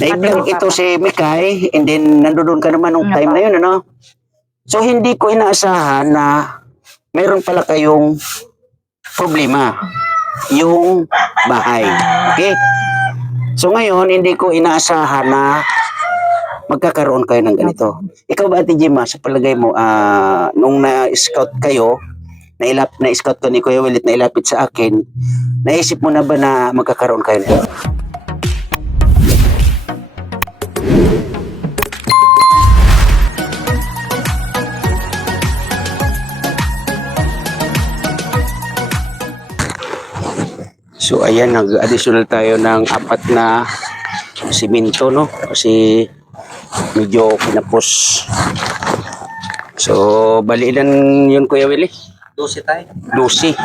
Na-vlog ito si Mikay, and then nandoon ka naman nung time na yun, ano? So, hindi ko inaasahan na mayroon pala kayong problema, yung bahay. Okay? So, ngayon, hindi ko inaasahan na magkakaroon kayo ng ganito. Ikaw ba, Ate Gemma, sa palagay mo, nung na-scout kayo, na-scout ko ni Kuya Willie na ilapit sa akin, naisip mo na ba na magkakaroon kayo nito? So ayan, nag-additional tayo ng 4 na simento, no? Kasi medyo pinapos. So, bali ilan yun, Kuya Willie? 12 tayo. 12.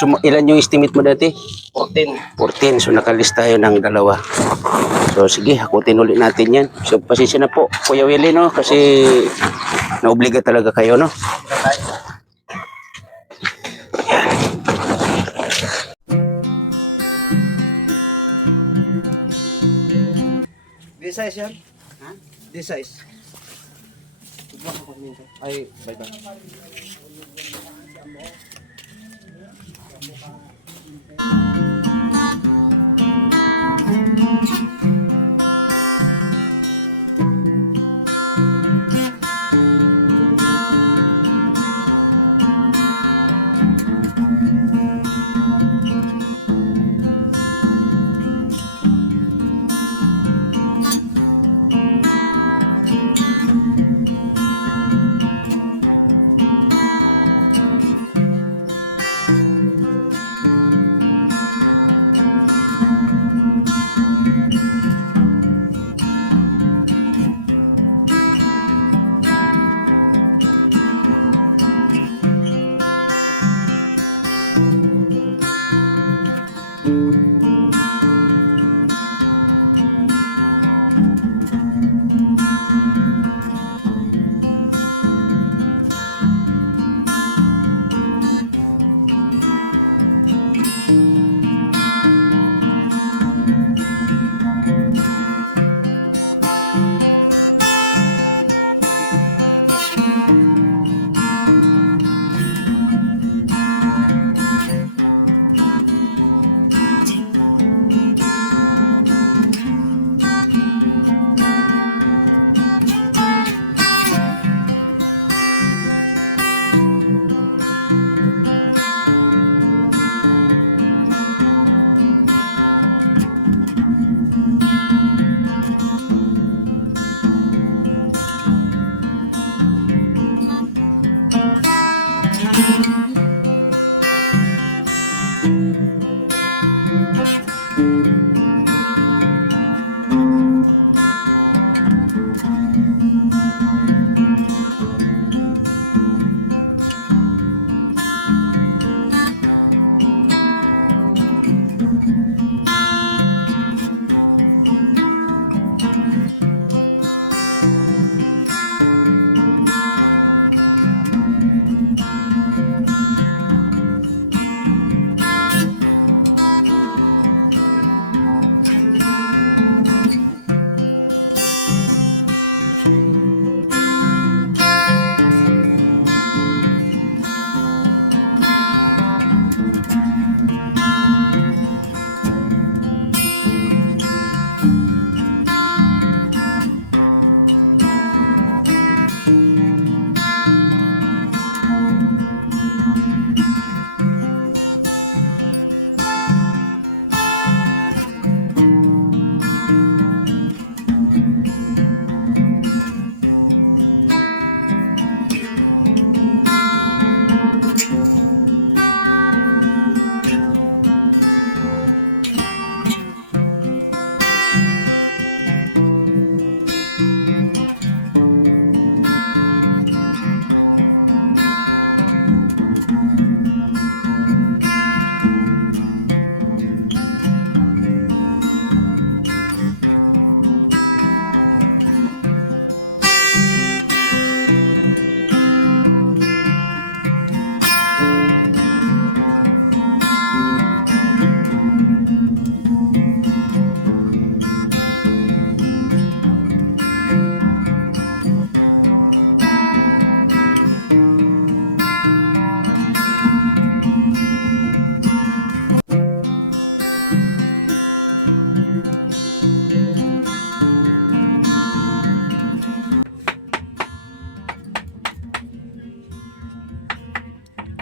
So, ilan yung estimate mo dati? 14. 14. So, nakalis tayo ng 2. So, sige, hakutin ulit natin yan. So, pasensya na po, Kuya Willie, no? Kasi naobliga talaga kayo, no? This size yan? Ha? This size. Ay, bye-bye.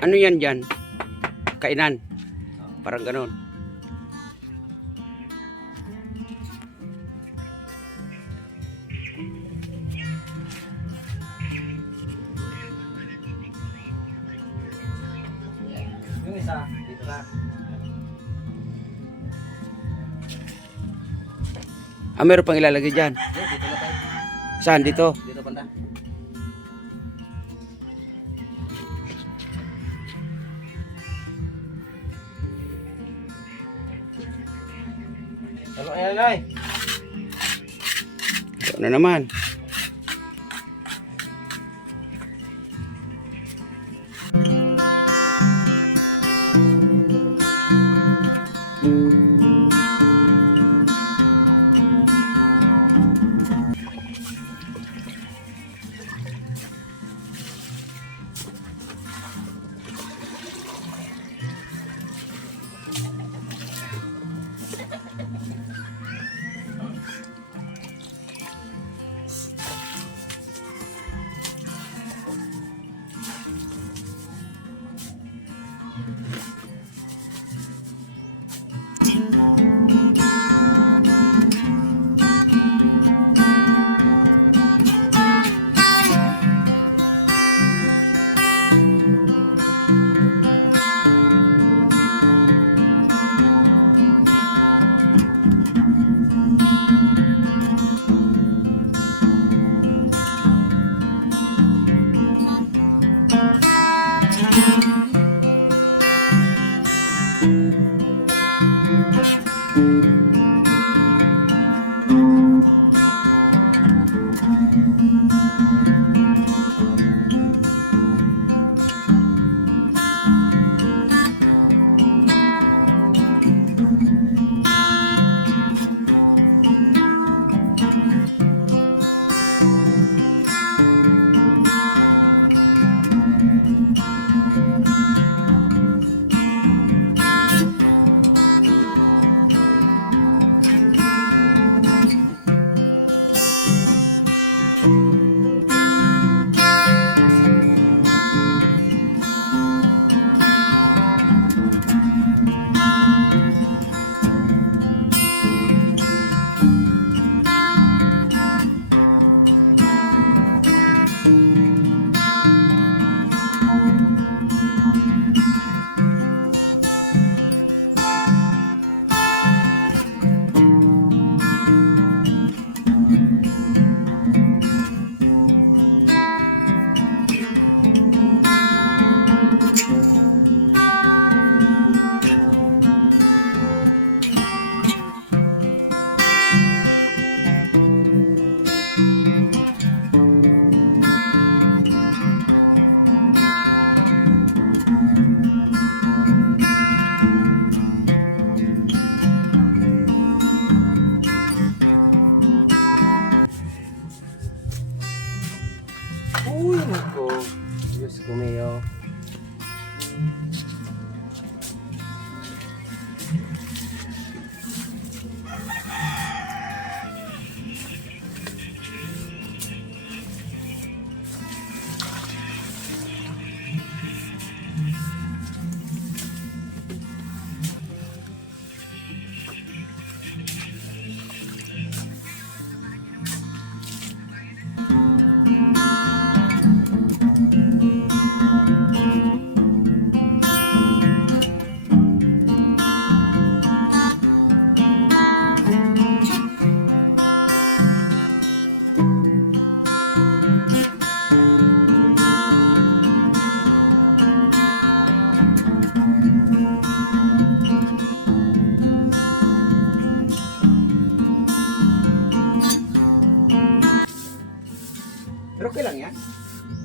Ano yan dyan? Kainan. Parang ganon. Yung isa, dito na. Meron pang ilalagay dyan. Dito na tayo. Saan? Dito? Dito banda. Ano ayan ay? Ito na naman. Uy, nako. Diyos ko mayo. Pero okay lang yan.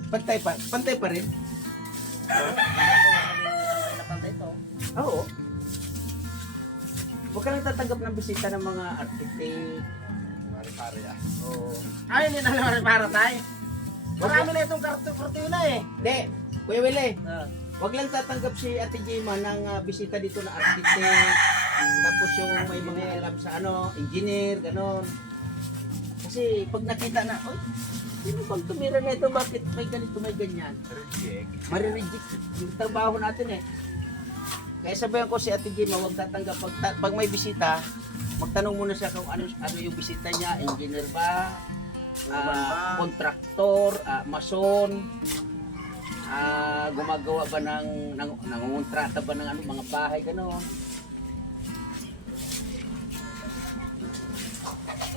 Pantay pa rin. Napantay to. Oo. Huwag ka lang tatanggap ng bisita ng mga architect. Pare-pare ah. Oo. Ay, hindi na naman para tayo. Marami na itong karto-kartuna eh. Hindi, Kuya Willie. Ah. Huwag lang tatanggap si Ate Jema ng bisita dito na architect. Tapos yung may mga alam sa engineer, ganon. Kasi pag nakita na, oy, sino bang tumira na ito? Bakit may ganito, may ganyan? Marireject yung trabaho natin eh. Kaya sabihan ko si Ate Gina, huwag tatanggap. Pag may bisita, magtanong muna siya kung ano yung bisita niya, engineer ba, kontraktor, mason, gumagawa ba nangungontrata ba ng mga bahay, gano'n.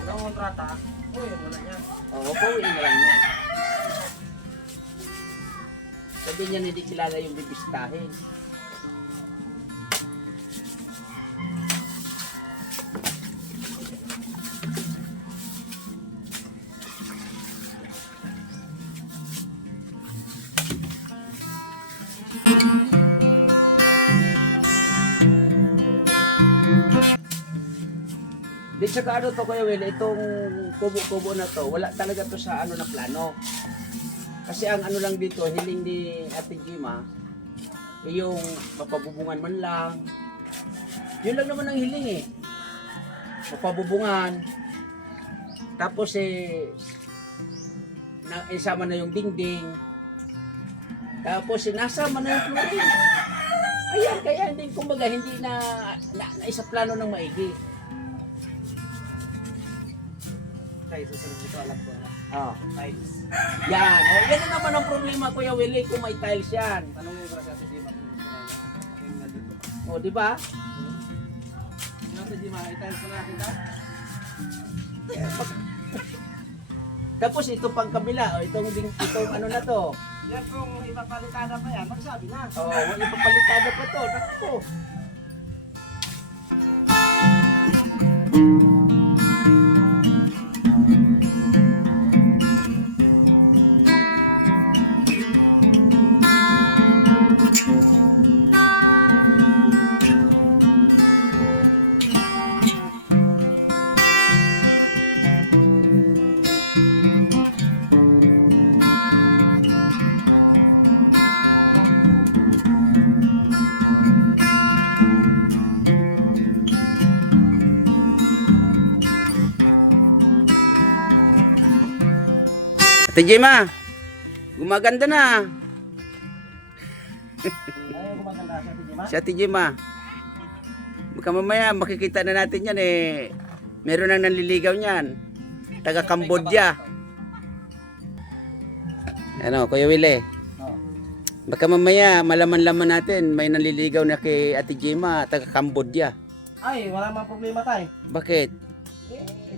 Nangungontrata? Uy, wala niya. Oo, pauwiin na lang niya. Sabi niya hindi kilala yung bibisitahin. Di saka ano to Kuya Will, itong kubo-kubo na to, wala talaga to sa ano na plano. Kasi ang ano lang dito, hiling ni Ate Gima, yung mapabubungan man lang. Yun lang naman ang hiling eh. Mapabubungan. Tapos isama na yung dingding. Tapos nasama na yung flooring. Ayan, kaya hindi, kumbaga, hindi na isa plano ng maigi. Tayo, susunod dito, alam ko na. Oh. Tiles. Yan. Oh, yan na naman ang problema, Kuya Willie, kung may tiles yan. Tanongin ko na sa Dima kung gusto na niya. Yung nandito. O, di ba? Sa Dima, i-tiles ko na natin daw. Tapos ito pang kabila, o, itong ano na to. Yan kung ipapalitada pa yan, magsabi na. Oh, ipapalitada pa to. Naku. Ate Gemma, gumaganda na. Ayaw gumaganda sa Dima. Si Ate Gemma. Baka mamaya makikita na natin yan eh. Meron nang nanliligaw niyan. Taga Cambodia. Ano, Kuya Willie? Oh. Baka mamaya malaman-laman natin may nanliligaw na kay Ate Gemma, taga Cambodia. Ay, wala mang problema tayo. Bakit?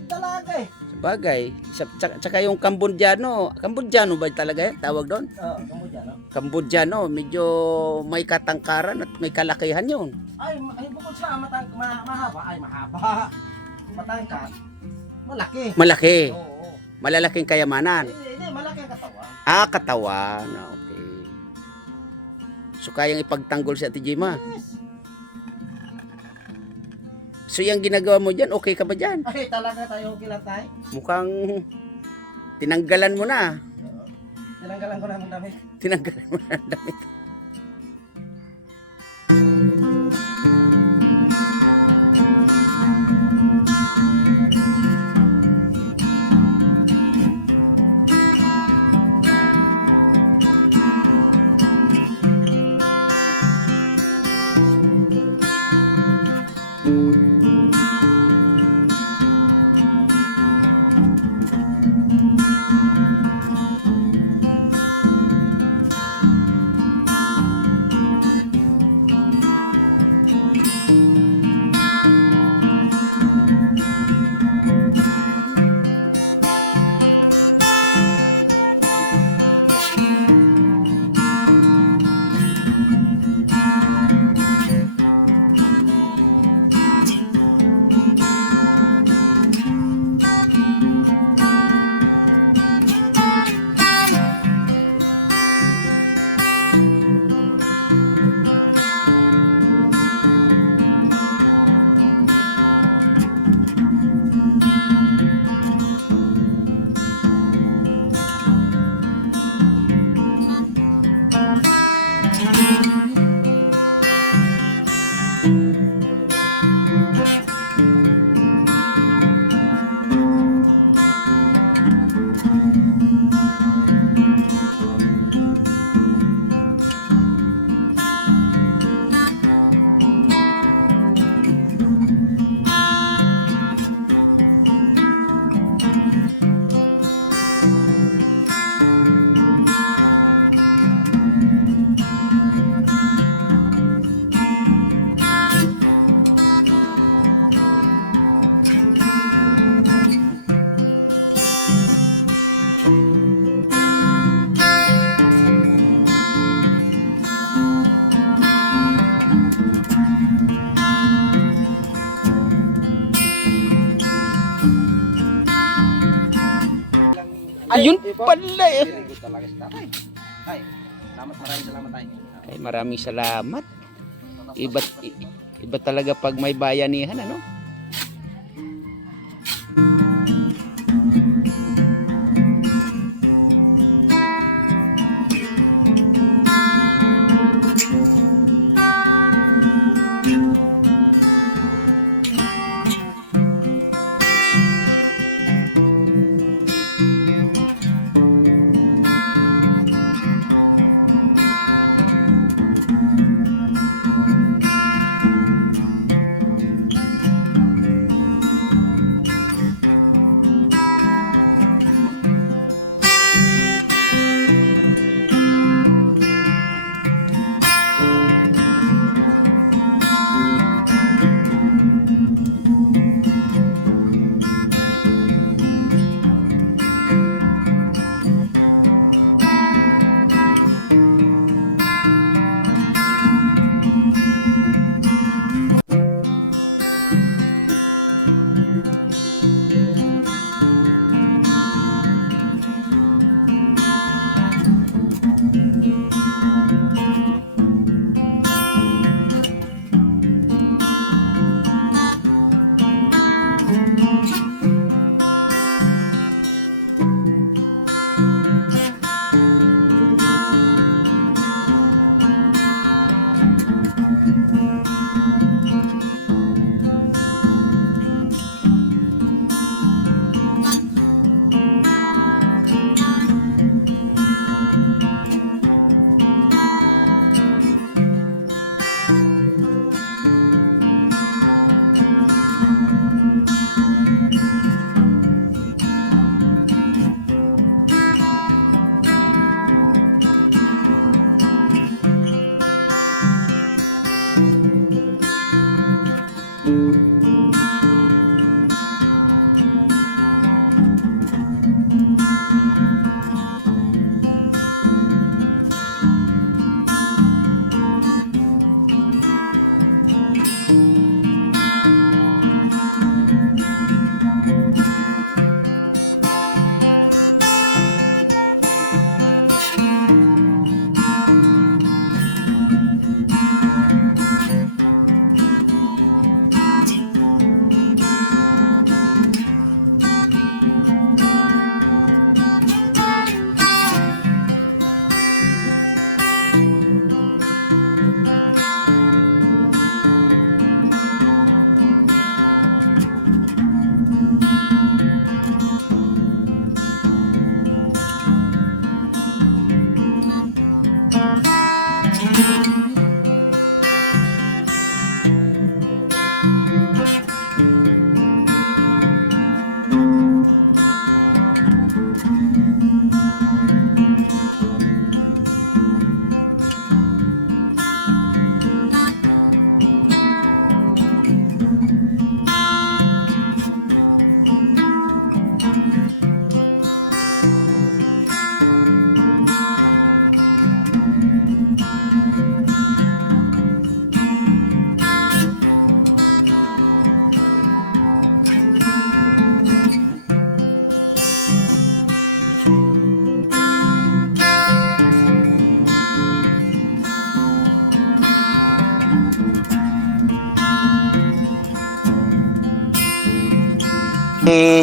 Dalaga eh. Sabagay. Tsaka yung Cambodiano ba talaga yan? Tawag doon? Oo, kamu dyan, no? Cambodiano, medyo may katangkaran at may kalakihan yun. Ay, bukod sa mahaba, ay mahaba. Matangkat, malaki. Malaki. Oo. Malalaking kayamanan. Hindi, malaki ang katawan. Ah, katawan. Okay. So, kayang ipagtanggol si Ate Gemma. Yes. So, yung ginagawa mo dyan, okay ka ba dyan? Ay, talaga tayo kilat tayo. Mukhang tinanggalan mo na. Tinanggalan ko na ng damit. Tinanggalan mo na ang damit. Ayun pala eh. Very good talaga si tatay. Ay, maraming salamat tayo. Ay, maraming salamat. Iba talaga pag may bayanihan, ano?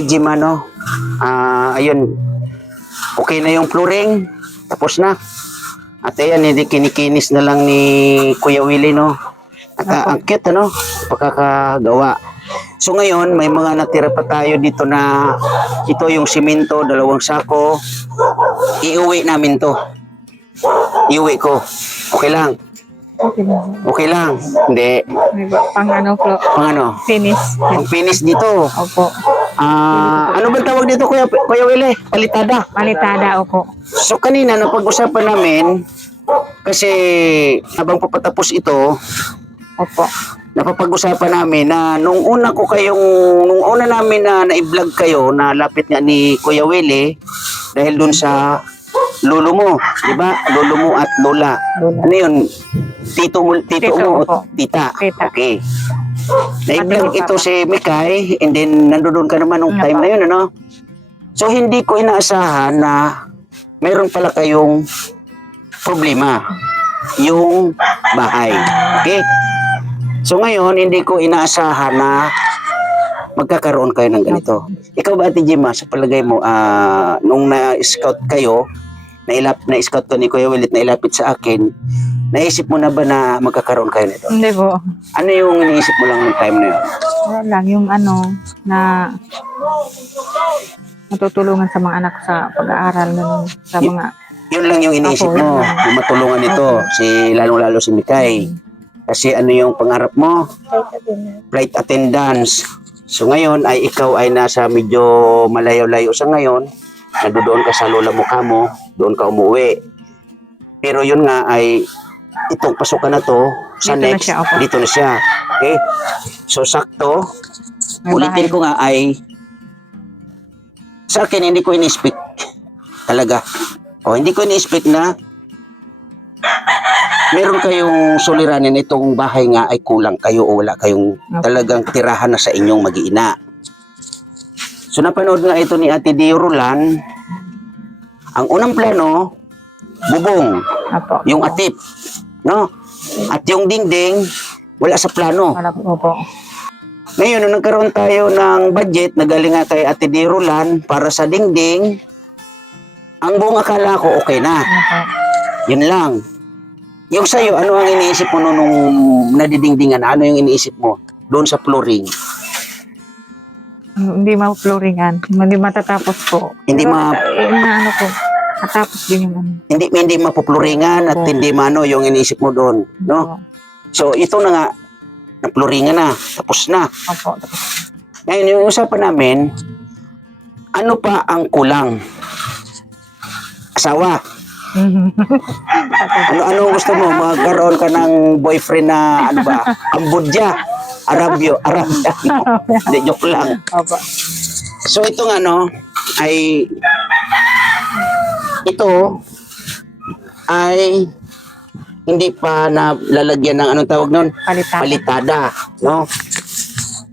Jim, ano, ayun, okay na yung flooring, tapos na. At ayan, hindi kinikinis na lang ni Kuya Willie, no? At ang cute, ano, pagkakagawa. So ngayon, may mga natira pa tayo dito na ito yung simento, 2 sako. Iuwi namin to. Iuwi ko. Okay lang. Okay lang. Okay lang. Hindi. May pang ano po, Pang ano? finish. Ang finish dito. Opo. Ano ba tawag dito, Kuya Willie? Palitada. Palitada, opo. So kanina napag-usapan namin kasi habang papatapos ito, Opo. napapag-usapan namin na nung una namin na na-vlog kayo na lapit nga ni Kuya Willie dahil dun sa lolo mo, di ba? Lolo mo at lola. Lola. Ano yun? Tito mo o opo. tita? Tita. Okay. Na-vlog Ate mo, ito papa. si Mikay and then nandoon ka naman nung time na yun, ano? So hindi ko inaasahan na mayroon pala kayong problema, yung bahay. Okay? So ngayon, hindi ko inaasahan na magkakaroon kayo ng ganito. Ikaw ba, Ate Gemma, sa palagay mo, nung na-scout kayo, na-scout ko ni Kuya Willit, na ilapit sa akin, naisip mo na ba na magkakaroon kayo nito? Hindi po. Ano yung iniisip mo lang ng time na yun? Wala lang yung na matutulungan sa mga anak sa pag-aaral, ganun, sa mga, Yun lang yung iniisip Opo, mo, yun lang. na matulungan ito, lalong-lalo si Mikay. Kasi ano yung pangarap mo? Flight attendance. So ngayon ay ikaw ay nasa medyo malayo-layo sa ngayon, nandoon ka sa lola mo kamo, doon ka umuwi. Pero yun nga ay itong pasukan na to, sa Dito na next, siya, opo. dito na siya. Okay? So sakto, may ulitin bahay. ko nga ay sa akin hindi ko in-expect talaga. O hindi ko in-expect na meron kayong suliranin itong bahay nga ay kulang kayo o wala kayong talagang tirahan na sa inyong mag-iina. So napanood nga ito ni Ate Dio Roland, ang unang plano, bubong, Opo. yung atip, no? At yung dingding, wala sa plano. Wala po po. Ngayon, nung nagkaroon tayo ng budget na galing nga kay Ate Dio Roland para sa dingding, ang buong akala ko okay na. Opo. Yun lang. Yung sa'yo, ano ang iniisip mo nung nadidingdingan? Ano yung iniisip mo doon sa flooring? Hindi ma-flooringan. Hindi matatapos po. Hindi Pero, ma- ano po, matapos din yung ano. Hindi mapupluringan at Opo. hindi mano yung iniisip mo doon, no? Opo. So ito na nga, napluringan na, tapos na. Opo. Tapos, Ngayon, yung usapan namin, ano pa ang kulang? Asawa. Ano gusto mo? Magkaroon ka ng boyfriend na, ano ba, Cambodia, Arabia. Hindi, joke lang. Opo. So itong ano, ay, ito, ay, hindi pa na lalagyan ng anong tawag nun? Palitan. Palitada, no?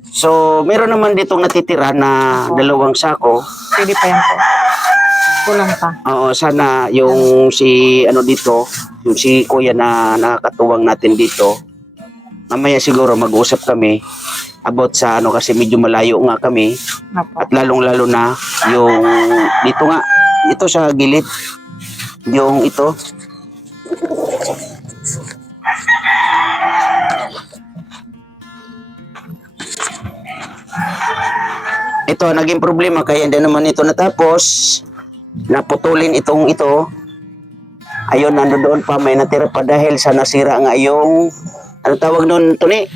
So, meron naman ditong natitira na dalawang sako. Pwede pa yan po. Kulang pa. Oo, sana yung si ano dito, yung si Kuya na nakakatuwang natin dito. Mamaya siguro mag-usap kami about sa ano kasi medyo malayo nga kami Opo. at lalong-lalo na yung dito nga, ito sa gilid. Yung ito. Ito, naging problema kaya hindi naman ito natapos. Naputulin itong ito. Ayun, nandoon pa, may natira pa dahil sa nasira nga yung, ano tawag nun, Tony?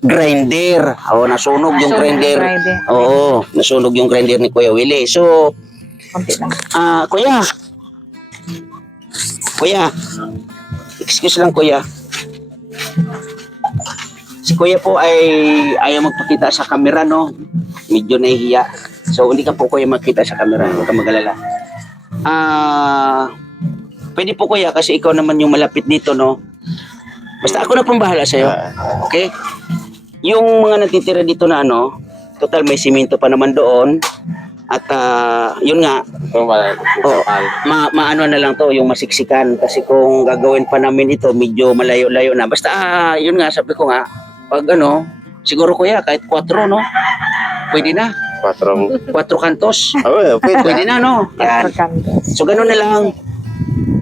Grinder. O, nasunog yung grinder. Oo, nasunog yung grinder ni Kuya Willie. So, Konti lang. Kuya. Kuya. Excuse lang, Kuya. Si Kuya po ay ayaw magpakita sa camera, no? Medyo nahihiya. So, hindi ka po Kuya makita sa camera. Huwag ka mag-alala. Pwede po Kuya kasi ikaw naman yung malapit dito, no? Basta ako na pong bahala sa'yo. Okay? Yung mga natitira dito na ano, total may simento pa naman doon. At yun nga, maano na lang to, yung masiksikan. Kasi kung gagawin pa namin ito, medyo malayo-layo na. Basta yun nga, sabi ko nga, pag ano, siguro Kuya, kahit 4, no? Pwede na. 4 kantos. Pwede na, no? Yan. So, ganun na lang.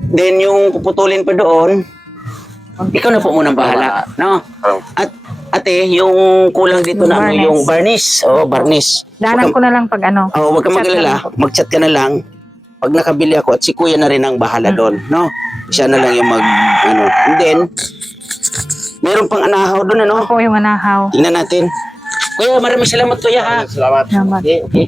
Then, yung puputulin pa doon, ikaw na po munang bahala, no? At ate, yung kulang dito na ano, Varnish. yung varnish. Oh, varnish. Danan ko na lang pag ano. Oh, wag ka Chat mag-alala. lang po. Mag-chat ka na lang. Pag nakabili ako at si Kuya na rin ang bahala doon, no? Siya na lang yung ano. And then, meron pang anahaw doon, ano? Ako yung anahaw. Tingnan natin. Kuya, maraming salamat Kuya ha. Salamat. Naman. Okay, okay.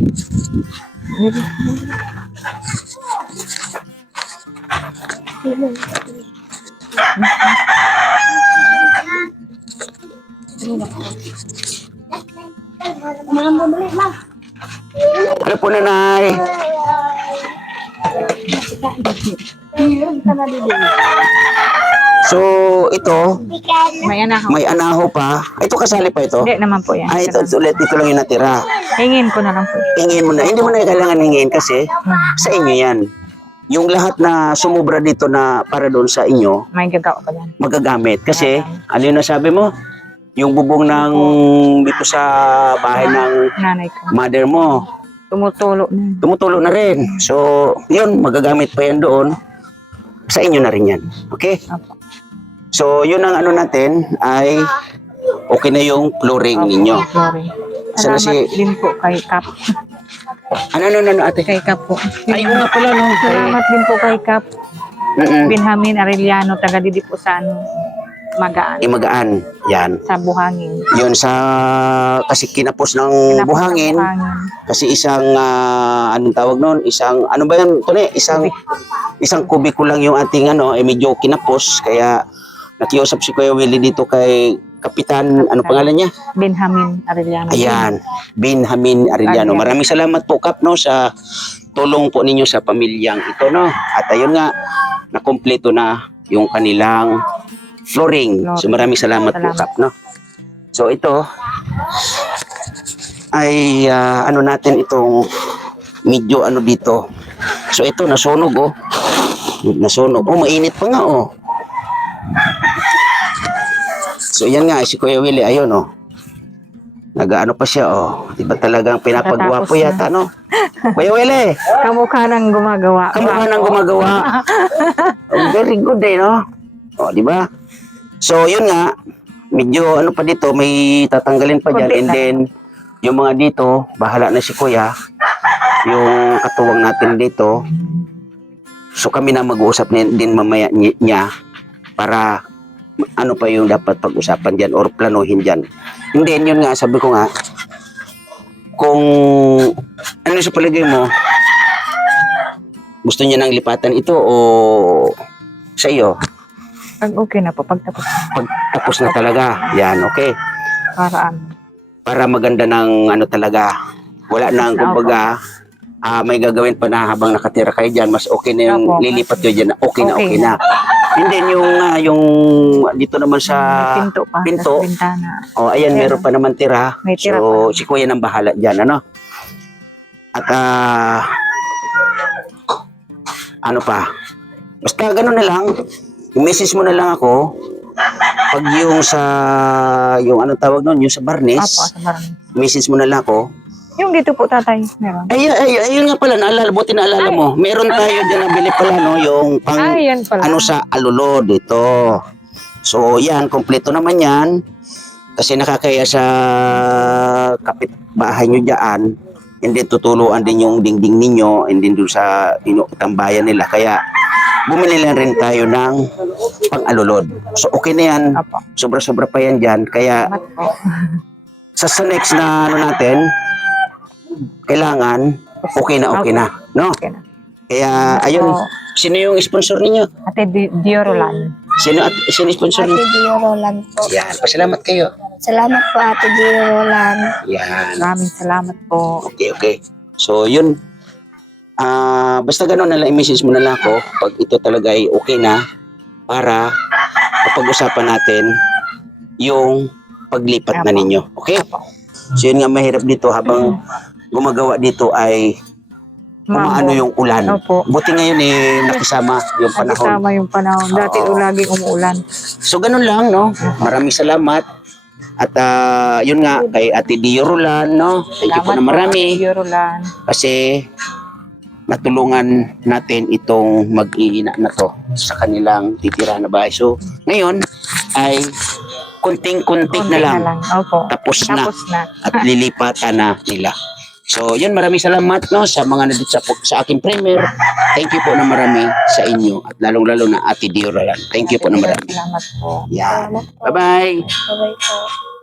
Ano po nanay? So, ito, May anak ako. may anaho pa. Ito kasali pa ito? Hindi naman po yan. Ay, ito ulit. Ito lang yung natira. Hingin ko na lang po. Hingin mo na. Hindi mo na kailangan hingin kasi sa inyo yan. Yung lahat na sumubra dito na para doon sa inyo, May gagawa pa yan. magagamit. Kasi, ano yung nasabi mo? Yung bubong ng dito sa bahay ng Nanay ko. mother mo, Tumutulo na. tumutulo na rin. So, yun, magagamit pa yan doon. Sa inyo na rin yan. Okay? Opo. So, yun ang ano natin ay okay na yung flooring ninyo. Sorry. Sana Salamat si- din po kay Kap. Ano, ate? Kay Kap po. Ay, oo nga pala, no? Salamat din po kay Kap. Mm-mm. Benjamin Arellano, taga didi po sa ano, Magaan. Imagaan. Yan. Sa Buhangin. Yun sa, kasi kinapos ng Kinapos ng buhangin. Kasi isang, anong tawag nun? Isang, ano ba yan? Ito isang kubiko lang yung ating ano, medyo kinapos. Kaya, nakiusap si Kuya Willie dito kay Kapitan, ano pangalan niya? Benjamin Arellano. Ayan, Benjamin Arellano. Maraming salamat po, Kap, no, sa tulong po ninyo sa pamilyang ito, no. At ayun nga, nakumpleto na yung kanilang flooring. So maraming salamat po, Kap, no. So ito ay ano natin itong medyo ano dito. So ito nasunog, oh. Nasunog. Oh, mainit pa nga, oh. So yan nga, si Kuya Willie, ayun, oh. Nag-ano pa siya, oh. Diba talagang pinapagwapo Natapos na. yata, no? Kuya Willie, Kamukha nang gumagawa. kamukha nang gumagawa. Oh, very good, eh, no? Oh, di ba? So, yun nga, medyo ano pa dito, may tatanggalin pa dyan. Konti And lang. then, yung mga dito, bahala na si Kuya. Yung katuwang natin dito. So, kami na mag-uusap din mamaya niya para ano pa yung dapat pag-usapan dyan or planuhin dyan. And then, yun nga, sabi ko nga, kung ano sa palagay mo, gusto niya nang lipatan ito o sa iyo? Pag okay na po, pagtapos na. Pag tapos na talaga, yan, okay. Para ano. Para maganda ng ano talaga, wala nang kumbaga, may gagawin pa na habang nakatira kayo dyan, mas okay na yung Opo. lilipat kayo dyan, okay na. And then yung dito naman sa May pinto pa. pinto. Sa bintana. oh, ayan, meron pa naman tira. May tira So, si Kuya nang bahala dyan, ano? At ano pa? Basta ganun na lang. I-message mo na lang ako pag yung sa yung anong tawag nun, yung sa Barnes, Opo, sa barangay. message mo na lang ako. Yung dito po, tatay. Meron. Ayun nga pala, naalala, buti naalala mo. Meron tayo dyan nabili pala, no, yung pang Yan pala. ano sa alulod ito. So, yan, kompleto naman yan. Kasi nakakaya sa kapitbahay nyo dyan. And then tutuluan din yung dingding ninyo and then doon sa tambayan nila. Kaya bumili lang rin tayo ng pang-alulod. So, okay na yan. Opo. Sobra-sobra pa yan dyan. Kaya Salamat po. sa next na ano natin, kailangan okay na, no? Okay na. Kaya ayun, So, sino yung sponsor ninyo? Ate Diorolan. Sino sponsor Ate ninyo? Dio Roland po. Yan, pasalamat kayo. Salamat po Ate Dio Roland. Yan. Maraming salamat po. Okay. So, yun. Basta gano'n na lang, i-message mo na lang ako pag ito talaga ay okay na para kapag-usapan natin yung paglipat na ninyo. Okay? So, yun nga mahirap dito habang gumagawa dito ay umaano yung ulan. Opo. Buti ngayon nakisama yung panahon. Nakisama yung panahon. Dati Oo. laging umuulan. So, ganun lang, no? Maraming salamat. At yun nga, kay Ate Dio Roland, no? Thank you po na Salamat po, marami. Ate Diorolan. Kasi natulungan natin itong mag-iina na to sa kanilang titira na bahay. So, ngayon ay kunting-kunting na lang. Opo. Tapos na Tapos na. at lilipatan na nila. So, yun, maraming salamat, no, sa mga nandito sa aking premier. Thank you po na marami sa inyo at lalong-lalo na Ate Dio Roland. Thank you po na marami. Salamat po. Yan. Salamat po. Bye-bye. Bye-bye po.